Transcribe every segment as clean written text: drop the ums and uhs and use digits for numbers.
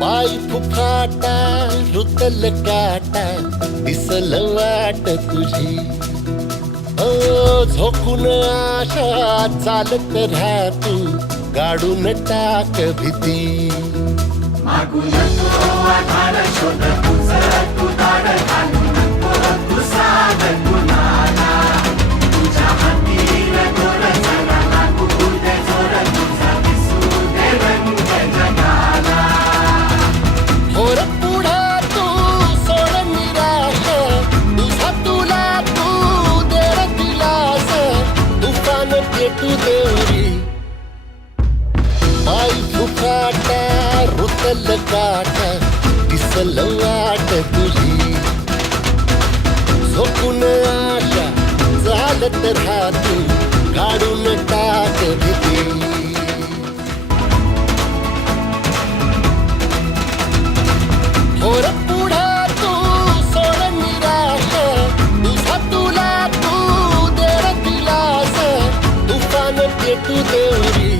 पाय फुफाटा रुतल काटा दिसल वाट तुझी झोकून आशा चालत राहा तू गाडून टाक भीती मागून तो आधार शोध तुझं तू दाड घालू नको तू साध कुणाला तुझ्या हातीर दोर चला लागू दे जोर तुझा दिसू दे रंग जगाला होर पुढा तू सोड निराश तुझा तुला तू देर दिलास तुफान पेटू देवरी पाय फुफाटा रुतल काटा दिसल वाट तुझी झोकून आशा चालत राहा तू काढून टाक भीती होर पुढा तू सोड निराश तुझा तुला तू देर दिलास तुफान पेटू देवरी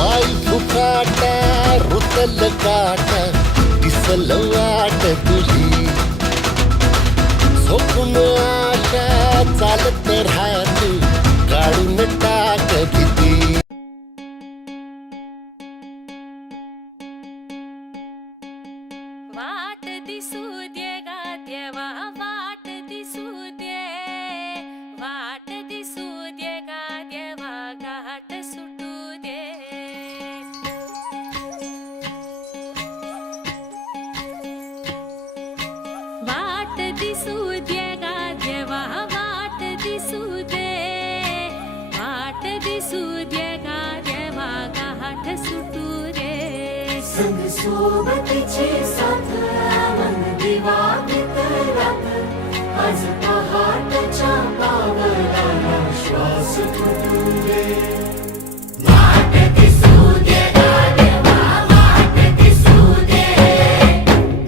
पाय फुफाटा रुतल काटा दिसल वाट तुझी झोपून आशा चालत राहा तू काढून टाक भीती वाट दिसू दे गा देवा वाट दिसू दे वाट दिसू दे गा देवा घाट सुटू दे वाट दिसू दे गा देवा वाट दिसू दे वाट दिसू दे गा देवा घाट सुटू दे संग सोबतीची साथ मन दिवा मित्रात आज पहाटच्या पावलाला श्वास फुटू दे वाट दिसू दे गा देवा वाट दिसू दे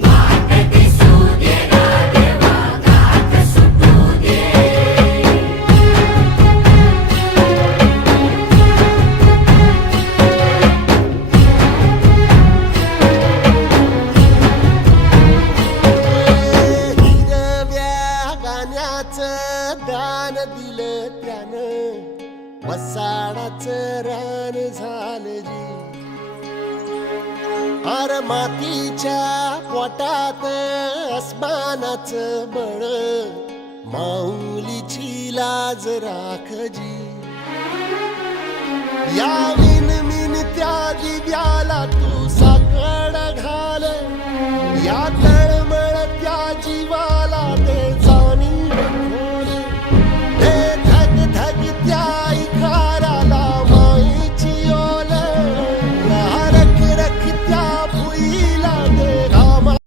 वाट दिसू दे गा देवा घाट सुटू दे हिरव्या गाण्याचं दान दिलं त्यानं वसाडाचं रान झालं जी अर मातीच्या पोटात अस्मानाचं बळ माऊलीची लाज राख जी या विन त्या दिव्या